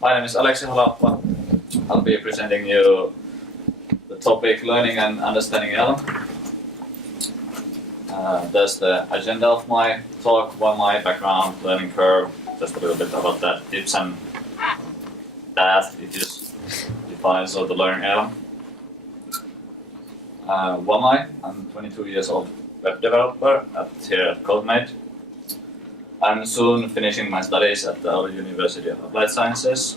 My name is Aleksi Holappa. I'll be presenting you the topic learning and understanding Elm. There's the agenda of my talk, my background, learning curve, just a little bit about that, tips and path it defines the learning Elm. Who am I? I'm 22 years old web developer here at CodeMate. I'm soon finishing my studies at the Oulu University of Applied Sciences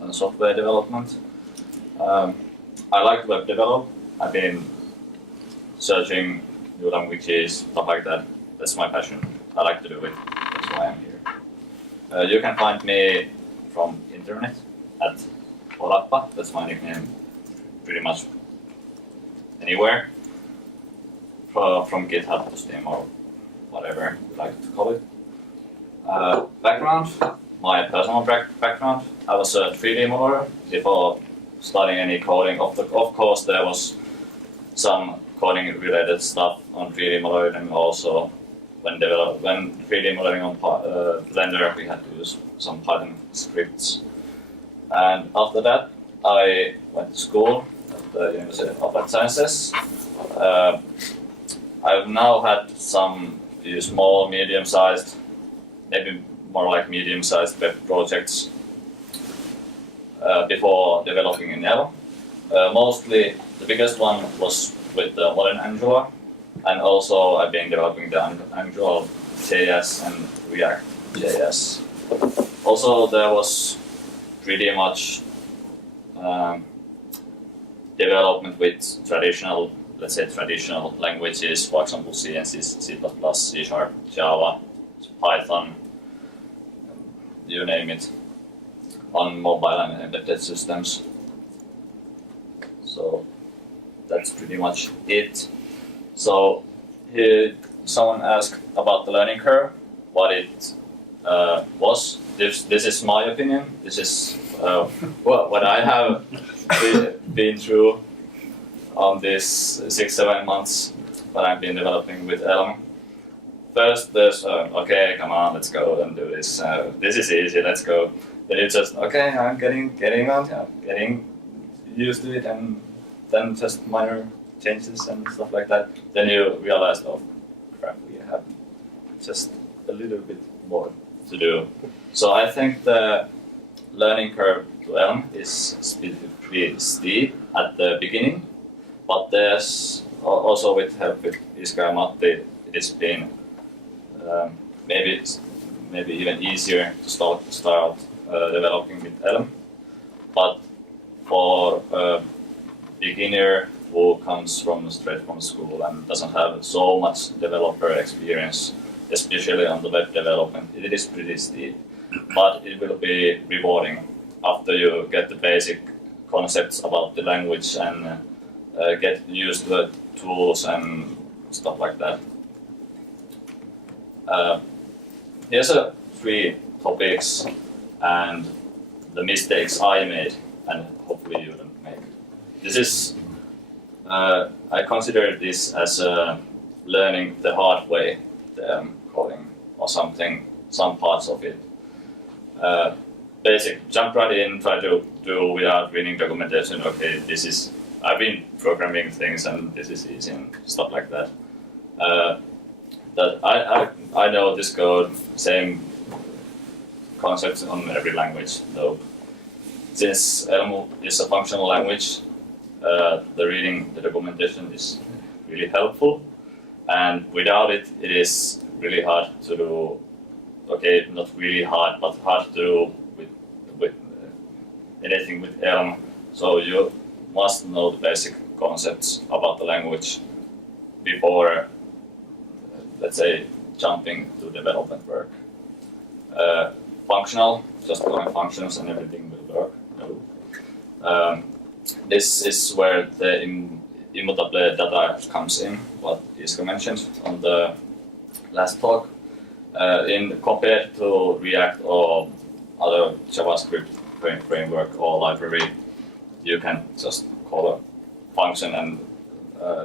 and software development. I like to web develop. I've been searching new languages, stuff like that. That's my passion. I like to do it. That's why I'm here. You can find me from internet at Holappa. That's my nickname pretty much anywhere. From GitHub to Steam or whatever you like to call it. Background, my personal background. I was a 3D modeler before starting any coding. Of course, there was some coding related stuff on 3D modeling also. When 3D modeling on Blender, we had to use some Python scripts. And after that, I went to school at the University of Applied Sciences. I've now had some few small, medium-sized, maybe more like medium-sized web projects before developing in Elm. Mostly, the biggest one was with the modern Angular, and also I've been developing the Angular JS and React JS. Also, there was pretty much development with traditional languages, for example C and C++, C#, Java, Python, you name it, on mobile and embedded systems. So that's pretty much it. So here someone asked about the learning curve, what it was. This is my opinion. This is what I have been through on these 6-7 months that I've been developing with Elm. First, there's okay, come on, let's go and do this. This is easy, let's go. Then you just okay, I'm getting used to it, and then just minor changes and stuff like that. Then you realize, oh crap, we have just a little bit more to do. So I think the learning curve to Elm is pretty steep at the beginning, but there's also with help with Iska and Matti, it has been maybe even easier to start developing with Elm. But for a beginner who comes straight from school and doesn't have so much developer experience, especially on the web development, it is pretty steep. But it will be rewarding after you get the basic concepts about the language and get used to the tools and stuff like that. Here's 3 topics and the mistakes I made and hopefully you don't make. This is, I consider this as learning the hard way, the coding or something, some parts of it. Basic, jump right in, try to do without reading documentation, okay, I've been programming things and this is easy and stuff like that. That I know this code, same concepts on every language, though. Since Elm is a functional language, the reading the documentation is really helpful, and without it, it is really hard to do. Okay, not really hard, but hard to do with anything with Elm. So you must know the basic concepts about the language before, let's say, jumping to development work. Functional, just calling functions and everything will work. No. This is where the immutable data comes in, what Iska mentioned on the last talk. Compared to React or other JavaScript framework or library, you can just call a function and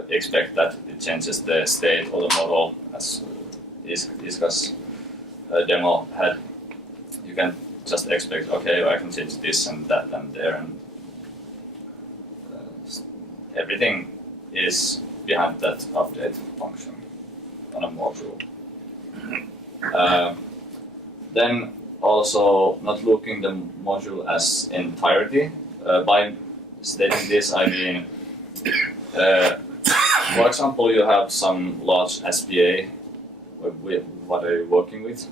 expect that it changes the state of the model, as Iska's demo had. You can just expect, okay, I can change this and that and there, and everything is behind that update function on a module. Then also not looking the module as entirety. By stating this, I mean, for example, you have some large SPA with what are you working with,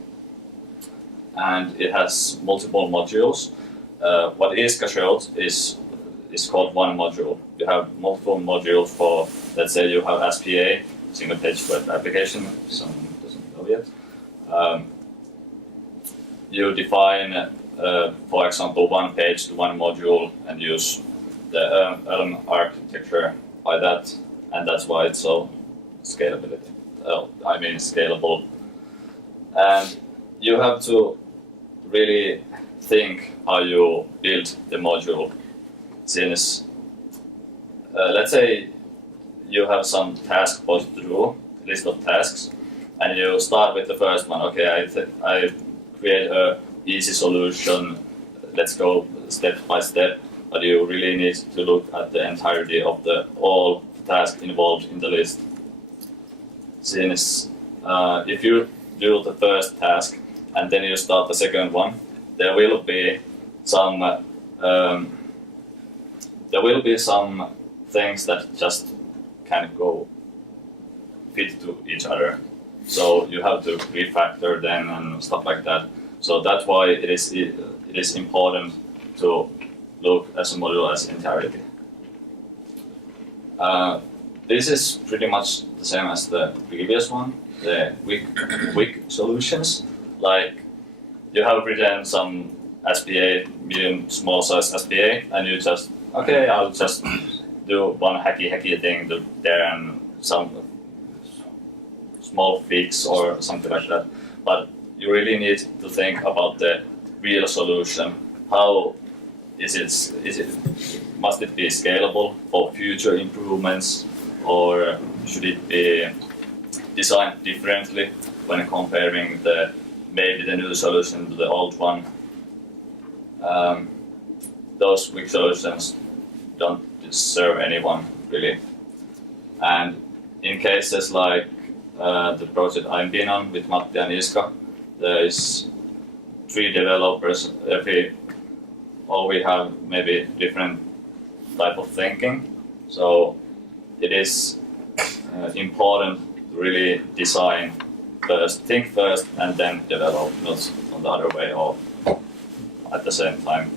and it has multiple modules. What Iska showed is called one module. You have multiple modules for, let's say you have SPA, single page web application, someone doesn't know yet. You define, for example, one page to one module and use the Elm architecture by that, and that's why it's so scalable. And you have to really think how you build the module, since let's say you have some task supposed to do, list of tasks, and you start with the first one. Okay, I create a easy solution. Let's go step by step. But you really need to look at the entirety of all tasks involved in the list. Since if you do the first task and then you start the second one, there will be some things that just can't go fit to each other. So you have to refactor them and stuff like that. So that's why it is important to look as a module as entirety. This is pretty much the same as the previous one, the quick solutions. Like you have written some SPA, medium, small size SPA, and you just, okay, I'll just do one hacky thing there and some small fix or something like that. But you really need to think about the real solution. How must it be scalable for future improvements, or should it be designed differently when comparing maybe the new solution to the old one? Those quick solutions don't serve anyone really. And in cases like the project I've been on with Matti and Iska, there is 3 developers. All we have maybe different type of thinking. So it is important to really design first, think first, and then develop, not on the other way or at the same time.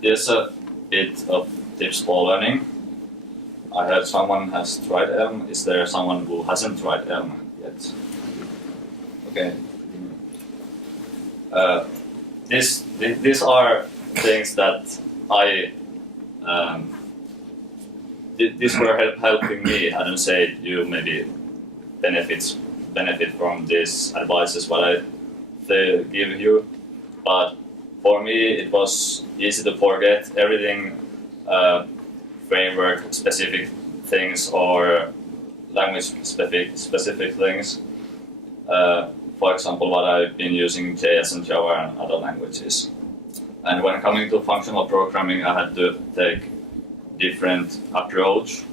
Here's a bit of tips for learning. I heard someone has tried Elm. Is there someone who hasn't tried Elm yet? Okay. These are things that these were helping me. I don't say you maybe benefit from these advices what I give you, but for me it was easy to forget everything, framework specific things or language specific things. For example, what I've been using JS and Java and other languages. And when coming to functional programming, I had to take different approach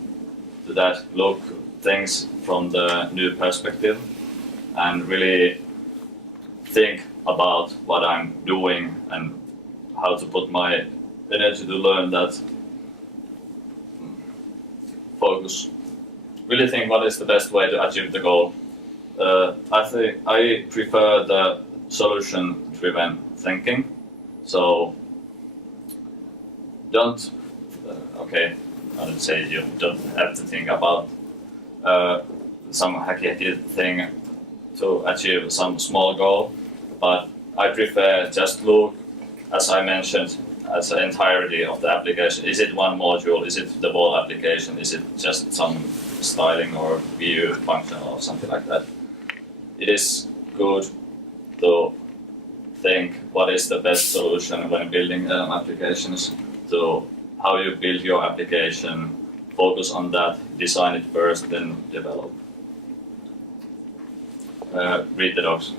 to that, look things from the new perspective, and really think about what I'm doing and how to put my energy to learn that. Focus. Really think what is the best way to achieve the goal. I prefer the solution-driven thinking. So don't. Okay, I would say you don't have to think about some hacky thing to achieve some small goal, but I prefer just look, as I mentioned, as the entirety of the application. Is it one module? Is it the whole application? Is it just some styling or view function or something like that? It is good to think what is the best solution when building applications, to how you build your application, focus on that, design it first, then develop. Read the docs.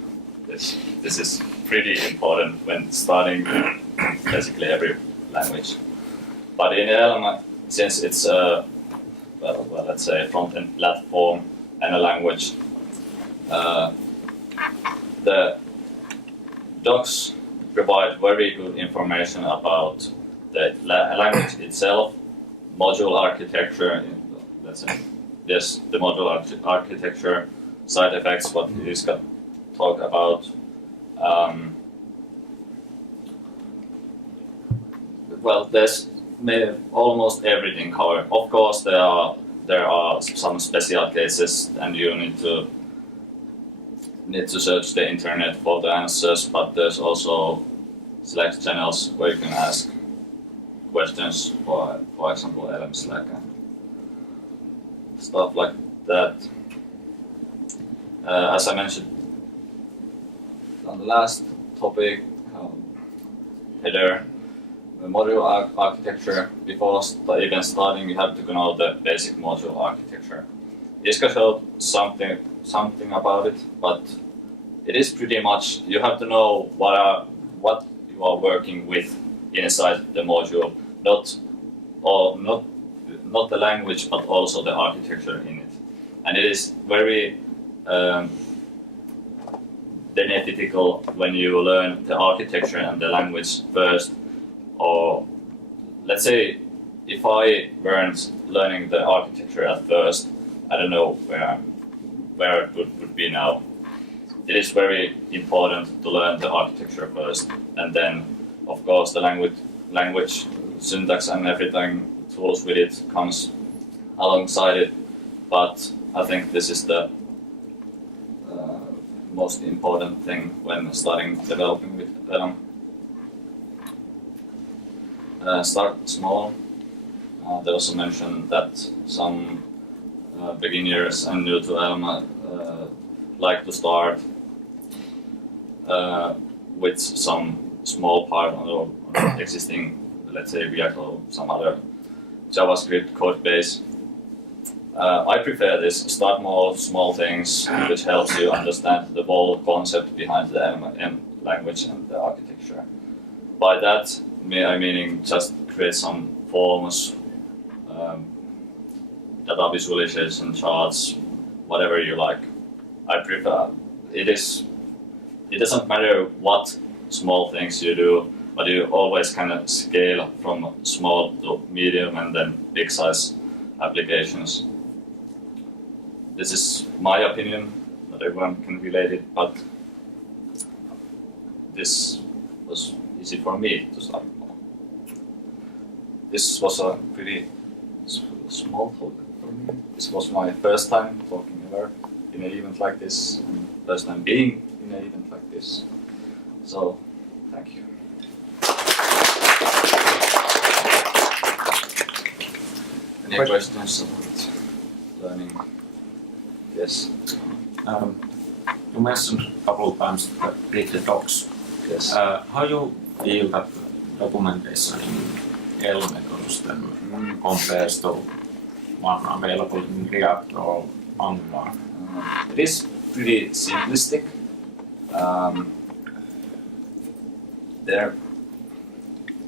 This is pretty important when starting basically every language. But in Elm, since it's a let's say front-end platform and a language, the docs provide very good information about the language itself, module architecture, let's say, yes, the module architecture, side effects, what Iska talked about. Well, there's almost everything covered. Of course, there are some special cases, and you need to search the internet for the answers. But there's also Slack channels where you can ask questions, for example, Elm Slack and stuff like that. As I mentioned on the last topic, header. The module architecture, before even starting, you have to know the basic module architecture. Iska showed something about it, but it is pretty much, you have to know what you are working with inside the module, not the language, but also the architecture in it. And it is very beneficial when you learn the architecture and the language first. Or let's say if I weren't learning the architecture at first, I don't know where it would be now. It is very important to learn the architecture first, and then of course the language syntax and everything, tools with it comes alongside it. But I think this is the most important thing when starting developing with Elm. Start small. They also mentioned that some beginners and new to Elm like to start with some small part on the existing, let's say React or some other JavaScript code base. I prefer this. Start small things, which helps you understand the whole concept behind the Elm language and the architecture. By that, I'm meaning just create some forms, data visualization charts, whatever you like. I prefer it doesn't matter what small things you do, but you always kind of scale from small to medium and then big size applications. This is my opinion, not everyone can relate it, but this was easy for me to start. This was a pretty small talk for me. This was my first time talking ever in an event like this, and first time being in an event like this. So, thank you. Any questions about learning? Yes. You mentioned a couple of times that read the docs. Yes. How you feel that documentation in Elm ecosystem compares to one available in React or Angular? It is pretty simplistic.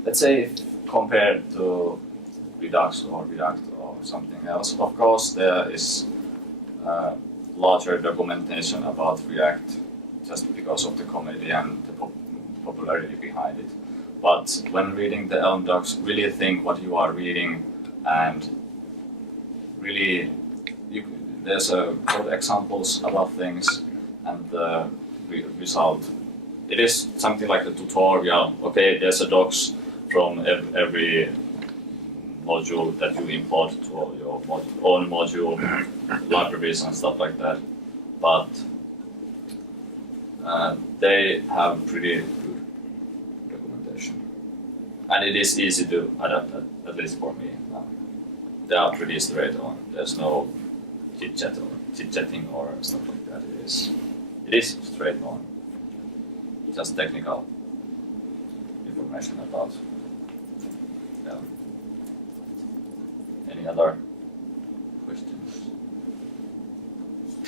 Let's say compared to Redux or React or something else, of course there is larger documentation about React just because of the community and the popularity behind it. But when reading the Elm docs, really think what you are reading, and really there's code examples about things, and the result. It is something like a tutorial. Okay, there's a docs from every module that you import to your own module, libraries and stuff like that. But they have pretty good documentation. And it is easy to adapt, at least for me. They are pretty straight on. There's no chit-chatting or stuff like that. It is straight on. Just technical information about them. Any other questions?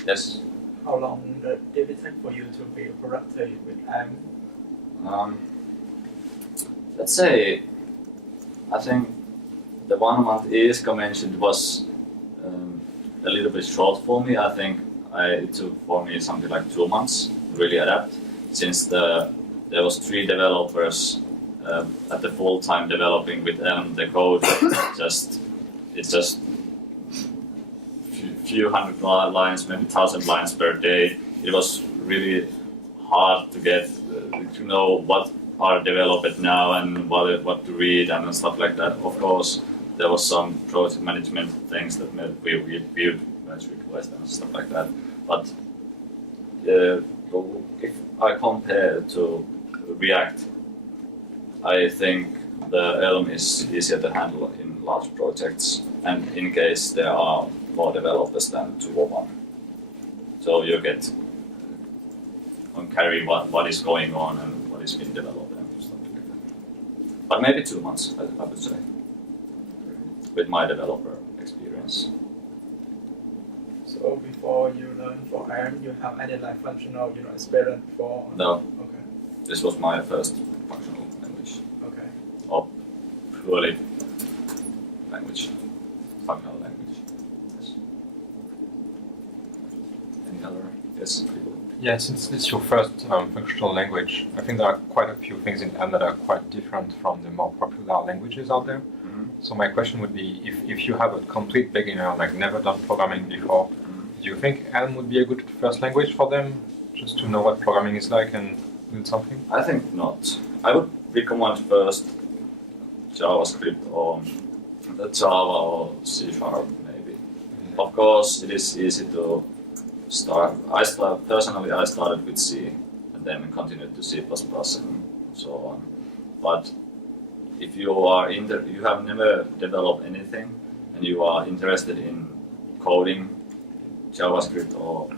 Yes? How long did it take for you to be productive with Elm? Let's say, I think the 1 month ISKA mentioned was a little bit short for me. I think it took for me something like 2 months to really adapt, since there was 3 developers at the full time developing with Elm. The code it's just few hundred lines, maybe 1,000 lines per day. It was really hard to get to know what are developed now and what to read and stuff like that. Of course, there was some project management things that we build merge requests and stuff like that. But if I compare to React, I think the Elm is easier to handle in large projects and in case there are more developers than 2 or 1. So you get on carry what is going on and what is being developed and stuff like that. But maybe 2 months, I would say, with my developer experience. So before you learn for ARM, you have any like functional, experience before? No. Okay. This was my first functional language. Okay. Or purely language, functional language. Yes. Any other? Yes, people. Yeah, since this is your first functional language, I think there are quite a few things in Elm that are quite different from the more popular languages out there. Mm-hmm. So my question would be, if you have a complete beginner, like never done programming before, do you think Elm would be a good first language for them, just to know what programming is like and build something? I think not. I would recommend first JavaScript or Java or C# maybe. Of course, it is easy to start. Personally, I started with C and then continued to C++ and so on. But if you have never developed anything and you are interested in coding, JavaScript or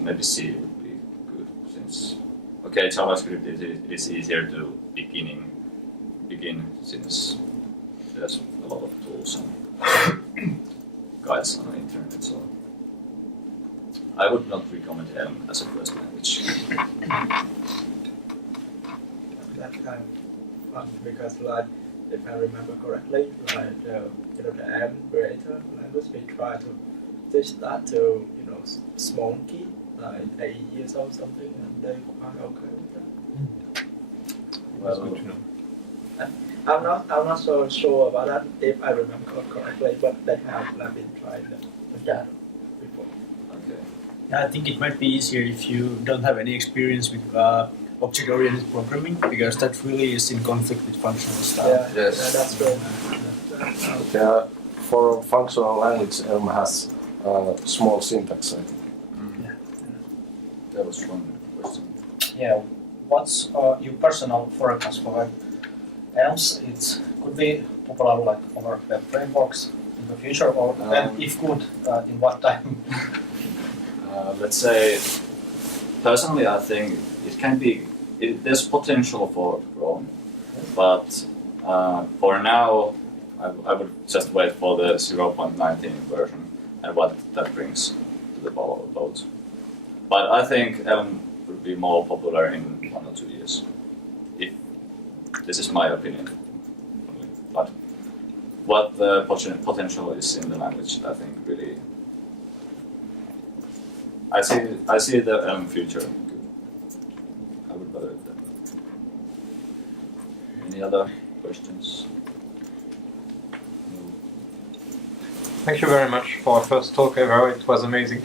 maybe C would be good, since JavaScript is easier to begin since there's a lot of tools and guides on the internet. So I would not recommend Elm as a first language. That's kind of fun because, like, if I remember correctly, like the ARM creator language, we try to teach that to small kids, like 8 years old something, and they're quite okay with that. That's good to know. I'm not so sure about that if I remember correctly, but they have been trying that before. Okay. I think it might be easier if you don't have any experience with object-oriented programming, because that really is in conflict with functional style. Yeah, Yes. yeah, that's true. Yeah, for a functional language, Elm has small syntax, I think. Yeah. That was one question. Yeah, what's your personal forecast for Elms? It could be popular like over web frameworks in the future, or and if good, in what time? Let's say, personally, I think it can be. There's potential for growth, but for now, I would just wait for the 0.19 version and what that brings to the boat. But I think Elm would be more popular in 1 or 2 years. This is my opinion. But what the potential is in the language, I think really. I see the Elm future. I would believe that. Any other questions? No. Thank you very much for our first talk ever. It was amazing.